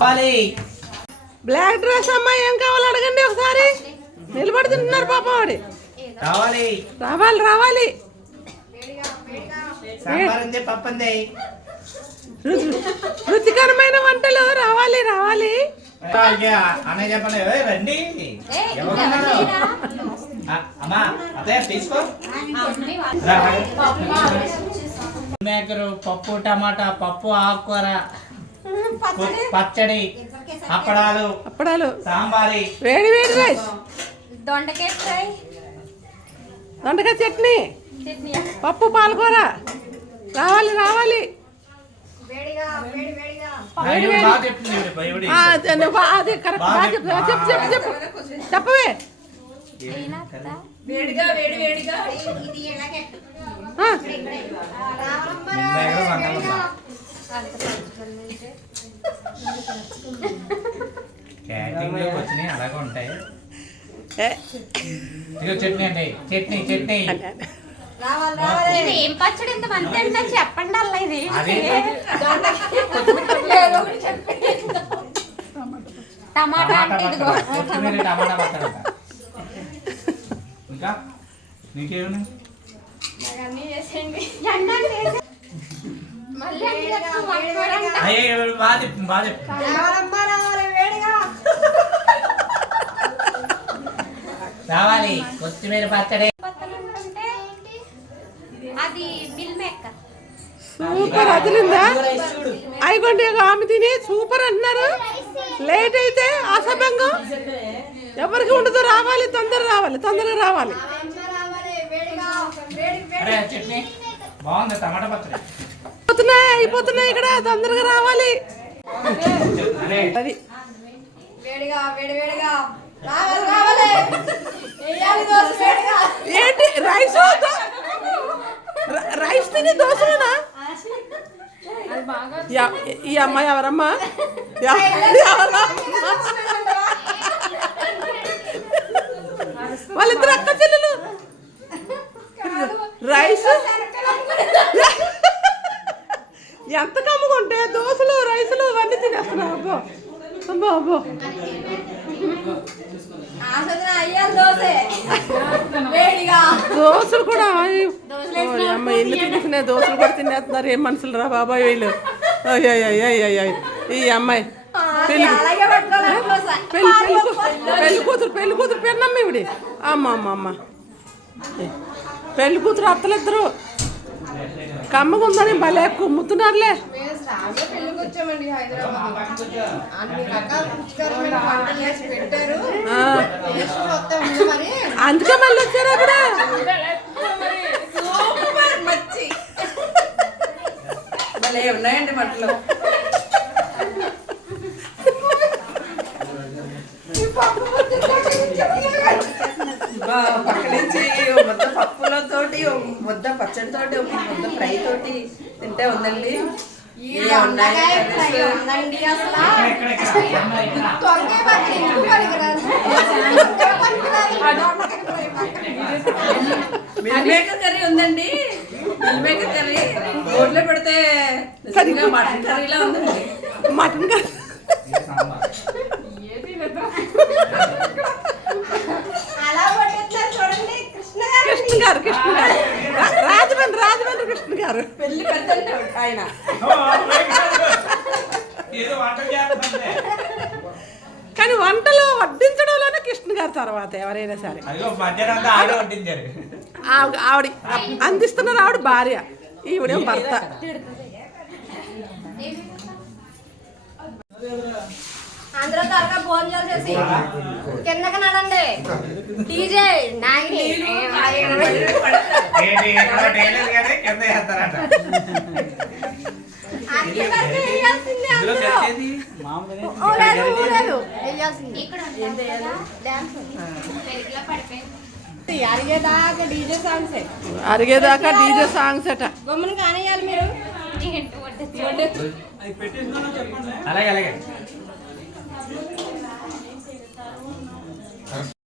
పాలి black dress అమ్మాయి ఏం కావాలి అడగండి ఒకసారి. నిలబడి తింటున్నారు పాప వాడి రావాలి. రావాలి రుచి- రుచికరమైన వంటలు రావాలి రావాలి. వాళ్ళకి అన్నయ్య చెప్పండి "ఏయ్, రండి. ఎవరున్నారు ఆ, అమ్మా అత్తయ్య తీసుకో. రా, రా. మేకరు పప్పు టమాటా పప్పు ఆకుకూర. పచ్చడి. అప్పడాలు అప్పడాలు. సాంబారి. వేడి వేడి రైస్. దొండకాయ ఫ్రై. దొండకాయ చట్నీ. చట్నీ. పప్పు పాలకూర. రావాలి రావాలి. అదే, కరెక్ట్. బాగా చెప్పు చెప్పు చెప్పు చెప్పు. చెప్పవే. వేడిగా వేడి వేడిగా. ఆ, వచ్చినాయి అలాగే ఉంటాయి. ఇదిగో చట్నీ చట్నీ చట్నీ. ఇది ఏం పచ్చడి ఇంత మంది అంటే చెప్పండి అలా ఇది. టమాటా అంటే ఇదిగో. టమాటా పచ్చడి. ఇంకా? అయ్యో రావాలి కొత్తిమీర పచ్చడి. అది మిల్ మేకర్. సూపర్ అయిగోండి ఇగో ఆమె తిని సూపర్ అంటున్నారు. లేట్ అయితే అసభ్యంగా. ఎవరికి ఉండదు రావాలి తొందర రావాలి తొందరగా రావాలి. అరే చట్నీ బాగుంది టమాటా పచ్చడి. అయిపోతున్నాయి అయిపోతున్నాయి ఇక్కడ తొందరగా రావాలి. అది దోశ ఏంటి రైస్ రైస్ తిని దోశనా యా- ఈ అమ్మాయి ఎవరమ్మా? ఎంత కమ్ముకుంటే దోశలు రైసులు ఇవన్నీ తినేస్తున్నావు అబ్బో. అబ్బో అబ్బో. దోశలు కూడా అమ్మ ఇల్లు తినేసిన దోశలు కూడా తినేస్తున్నారు. ఏం మనుషులు రా బాబాయ్ వీళ్ళు? అయ్య అయ్య అయ్య అయ్య ఈ అమ్మాయి. పెళ్ళి కూ- పెళ్ళి కూతురు. పెళ్ళి కూతురు పెన్నమ్మ ఇవిడి. అమ్మ అమ్మ అమ్మ. పెళ్ళి కూతురు అత్తలిద్దరు. కమ్మగా ఉందని భలే కుమ్ముతున్నారులే. మేము శ్రావ్య పెళ్ళికి వచ్చామండి హైదరాబాద్. అన్ని రకాల రుచికరమైన వంటలు వేసి పెట్టారు. ఆ, టేస్ట్ మొత్తం ఉంది మరి. అందుకే మళ్ళీ వచ్చారా సూపర్ మచ్చి. భలే ఉన్నాయండి మట్టలు. బా, పక్క నుంచి ముద్ద పప్పులతోటి ముద్ద పచ్చడితోటి ఒక ముద్ద ఫ్రై తోటి తింటే ఉందండి. మేకర్ కర్రీ ఉందండి. మేకర్ కర్రీ. రోడ్లో పెడితే మటన్ కర్రీలా ఉందండి. మటన్ కర్రీ సాంబార్ అలా పట్టేస్తారు చూడండి కృష్ణ గారు కృష్ణ గారు కృష్ణ గారు రా- రాజమండ్రి రాజమండ్రి కృష్ణ గారు పెళ్ళి ఆయన. కానీ వంటలు వడ్డించడంలోనే కృష్ణ గారు తర్వాత ఎవరైనా సరే. ఆవిడ ఆవిడ అందిస్తున్నారు ఆవిడ భార్య. ఈవిడేం భర్త. అందరూ త్వరగా భోజనాలు చేసి కిందకి నడండి. డీజే నాగి అరిగేదాకా డీజే సాంగ్సే అరిగేదాకా డీజే సాంగ్స్ అట. గమ్మున కానేయాలి మీరు? అలాగే అలాగే.